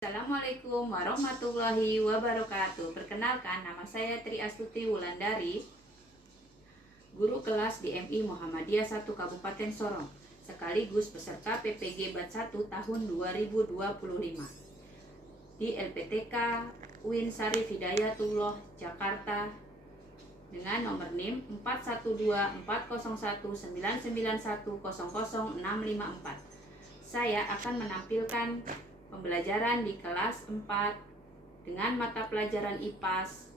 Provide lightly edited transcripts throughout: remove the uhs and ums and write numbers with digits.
Assalamualaikum warahmatullahi wabarakatuh. Perkenalkan, nama saya Tri Astuti Wulandari, guru kelas di MI Muhammadiyah 1 Kabupaten Sorong, sekaligus peserta PPG Bat 1 tahun 2025 di LPTK UIN Syarif Hidayatullah Jakarta dengan nomor NIM 412401991000654. Saya akan menampilkan pembelajaran di kelas 4 dengan mata pelajaran IPAS,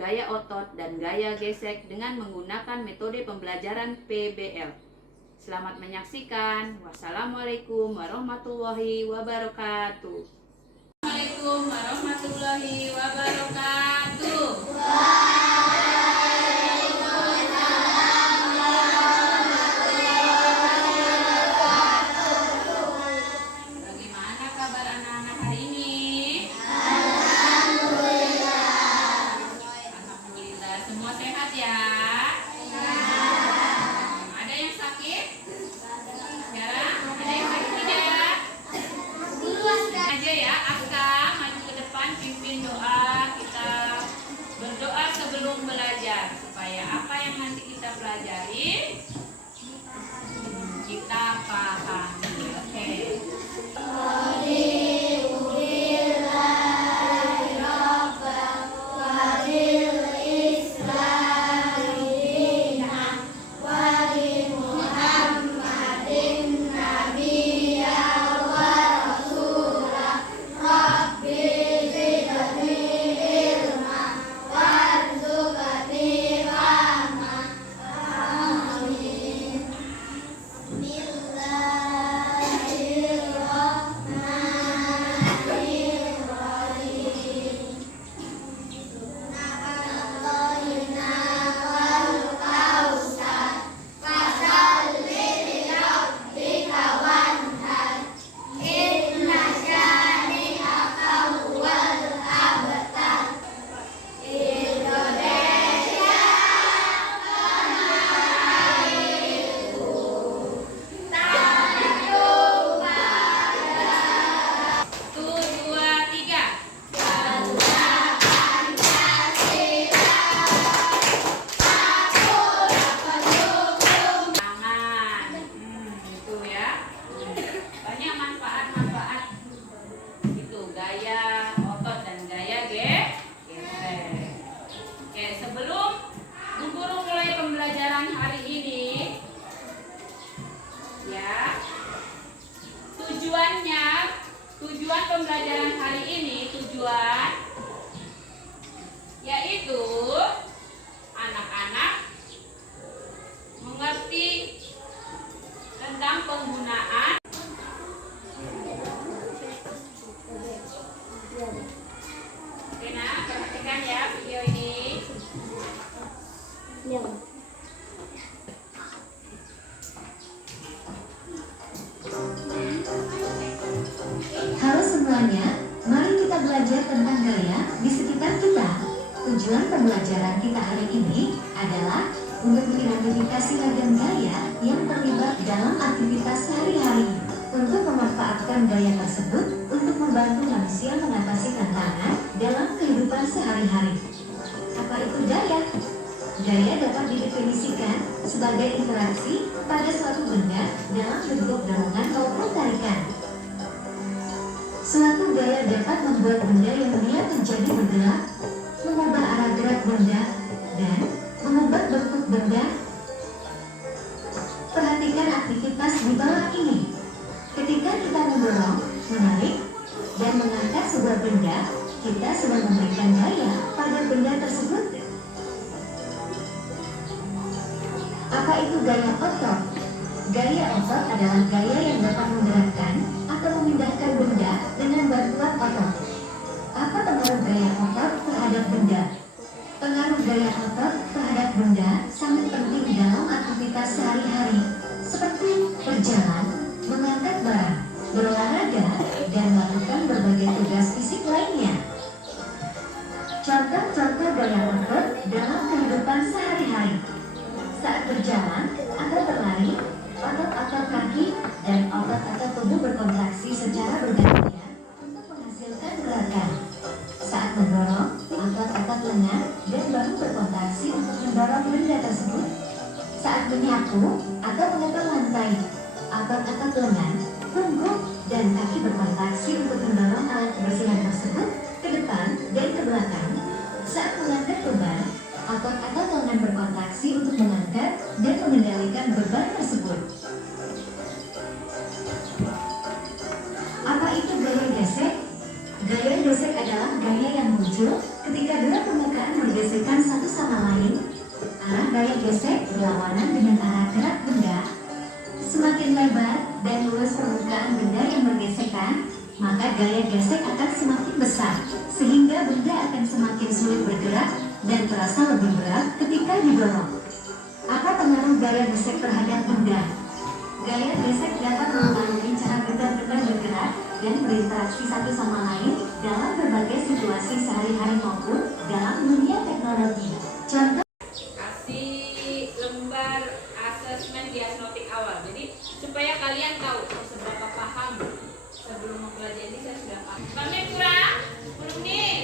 gaya otot dan gaya gesek dengan menggunakan metode pembelajaran PBL. Selamat menyaksikan. Wassalamualaikum warahmatullahi wabarakatuh. Assalamualaikum warahmatullahi wabarakatuh. Sebelum belajar, supaya apa yang nanti kita pelajari kita pahami. Oke. Gaya otot dan gaya gesek. Oke, sebelum Bu Guru mulai pembelajaran hari ini, ya, tujuan pembelajaran hari ini yaitu anak-anak mengerti tentang penggunaan. Oke, nah, perhatikan ya video ini. Halo semuanya, mari kita belajar tentang gaya di sekitar kita. Tujuan pembelajaran kita hari ini adalah untuk mengidentifikasi ragam gaya yang terlibat dalam aktivitas sehari-hari, untuk memanfaatkan gaya tersebut untuk membantu manusia mengatasi tantangan dalam kehidupan sehari-hari. Apa itu gaya? Gaya dapat didefinisikan sebagai interaksi pada suatu benda dalam bentuk dorongan maupun tarikan. Suatu gaya dapat membuat benda yang dia menjadi bergerak, mengubah arah gerak benda, dan mengubah bentuk benda. Perhatikan aktivitas di bawah ini. Ketika kita mendorong, menarik, dan mengangkat sebuah benda, kita sedang memberikan gaya pada benda tersebut. Apa itu gaya otot? Gaya otot adalah gaya yang dapat menggerakkan atau memindahkan benda dengan bantuan otot. Apa pengaruh gaya otot terhadap benda? Pengaruh gaya otot terhadap benda sangat penting dalam aktivitas sehari-hari, seperti berjalan, mengangkat barang, berolahraga, dan melakukan berbagai tugas fisik lainnya. Contoh-contoh gaya otot dalam kehidupan sehari-hari: saat berjalan atau berlari, otot-otot kaki dan otot-otot tubuh berkontraksi secara bergantian untuk menghasilkan menyapu atau mengepel lantai. Atap-atap lengan, punggung, dan kaki berkontraksi untuk mendorong alat kebersihan tersebut ke depan dan ke belakang. Saat mengangkat beban, otot atau lengan berkontraksi untuk mengangkat dan mengendalikan beban tersebut. Apa itu gaya gesek? Gaya gesek adalah gaya yang muncul ketika dua permukaan bergesekan satu sama lain. Arah gaya gesek berlawanan dengan arah gerak benda. Semakin lebar dan luas permukaan benda yang bergesekan, maka gaya gesek akan semakin besar, sehingga benda akan semakin sulit bergerak dan terasa lebih berat ketika didorong. Apa pengaruh gaya gesek terhadap benda? Gaya gesek dapat mempengaruhi cara benda-benda bergerak dan berinteraksi satu sama lain dalam berbagai situasi sehari-hari maupun dalam dunia teknologi. Contoh Kasih lembar asesmen diagnostik awal. Jadi supaya kalian tahu seberapa paham sebelum mempelajari ini saya sudah paham. Menit kurang? 10 menit.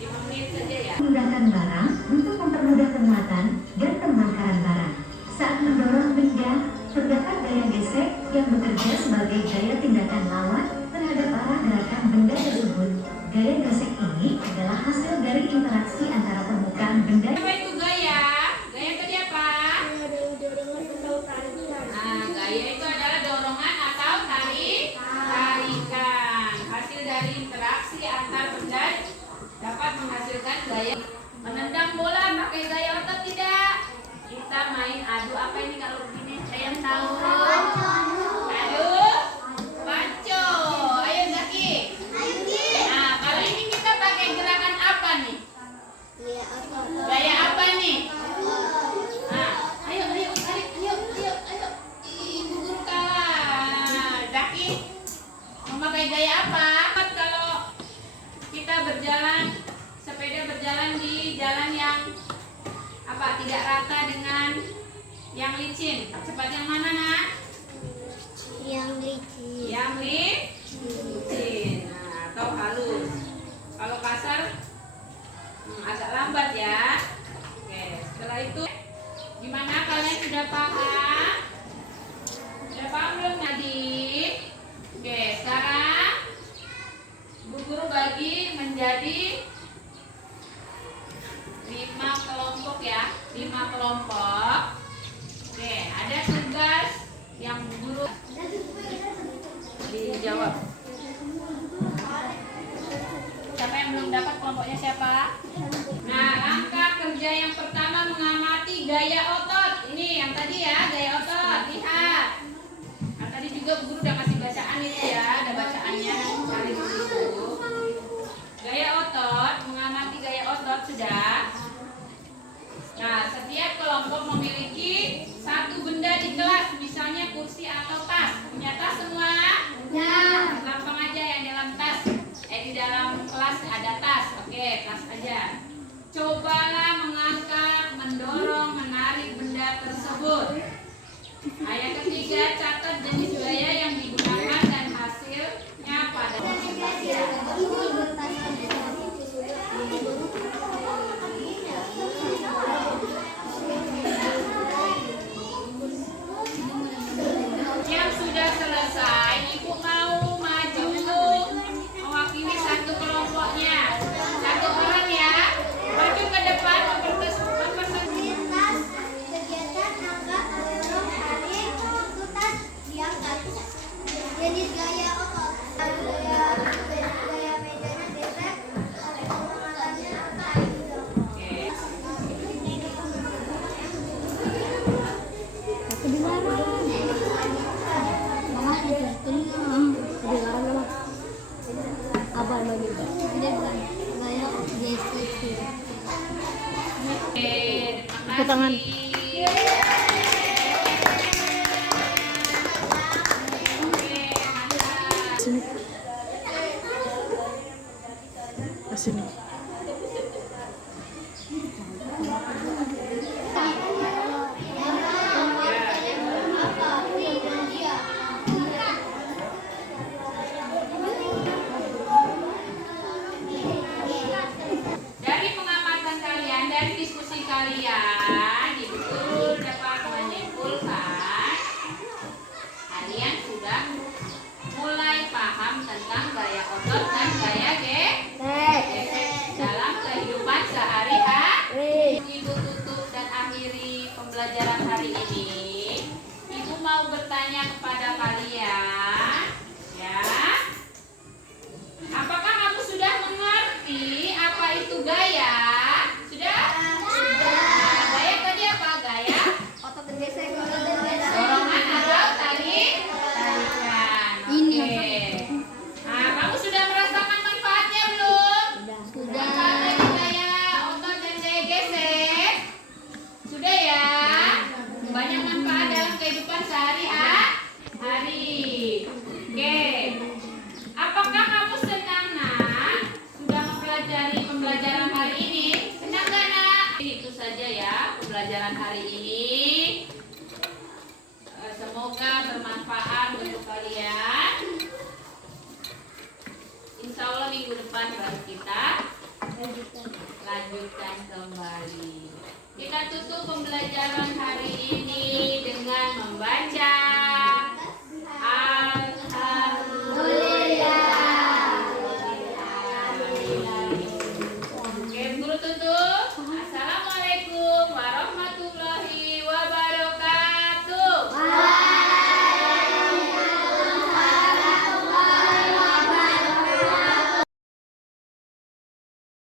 5 menit saja ya. menggunakan barang untuk mempermudah penguatan dan pembongkaran barang. Saat mendorong benda, terdapat gaya gesek yang bekerja sebagai gaya tindakan lawan terhadap arah gerakan benda tersebut. Gaya gesek ini adalah hasil dari interaksi antara permukaan benda. Apa itu gaya? Gaya tadi apa? Nah, gaya itu adalah dorongan atau tarikan. Hasil dari interaksi antar benda dapat menghasilkan gaya. Menendang bola pakai gaya otot tidak? Kita main adu apa ini kalau begini? Saya yang tahu. Adu banco. Ayo Zaki. Nah, kalau ini kita pakai gerakan apa nih? Gaya apa nih? Nah, ayo. Ibu guru kalah. Zaki memakai gaya apa? Kalau kita sepeda berjalan di jalan yang tidak rata dengan yang licin. Cepat yang mana, Nak? Yang licin. Yang licin. Nah, atau halus. Kalau kasar agak lambat ya. Oke, setelah itu gimana, kalian sudah paham? Sudah paham belum adik? Oke, sekarang Bu Guru bagi menjadi 5 kelompok ya, 5 kelompok. Oke, ada tugas yang Bu Guru dijawab. Siapa yang belum dapat kelompoknya siapa? Nah, langkah kerja yang pertama mengamati gaya otot. Ini yang tadi ya, gaya otot. Lihat. Nah, tadi juga Bu Guru udah kasih bacaan itu ya, ada bacaannya. Cari di situ. Gaya otot, mengamati gaya otot sudah. Nah, setiap kelompok memiliki satu benda di kelas, misalnya kursi atau tas. Punya tas semua? Ya. Gampang aja yang dalam tas. Di dalam kelas ada tas. Oke, tas aja. Cobalah mengangkat, mendorong, menarik benda tersebut. Nah, yang ketiga, catat jenis gaya yang digunakan dan hasilnya pada yang sudah selesai. Ibu mau maju mewakili satu kelompoknya. Satu orang ya. Maju ke depan Lintas kegiatan angkat dorong tarik tuntas diangkat. Jenis gaya otot. Gaya medana gesek. Pengamatannya apa? Apa lagi? Gaya gesek. Oke, tangan. Sini. Dari pengamatan kalian, dari diskusi kalian, Ibu sehari-hari. Oke. Apakah kamu senang, Nak? Sudah mempelajari pembelajaran hari ini? Senang gak, Nak? Itu saja ya pembelajaran hari ini. Semoga bermanfaat untuk kalian. Insya Allah minggu depan baru kita lanjutkan kembali. Kita tutup pembelajaran hari ini dengan membaca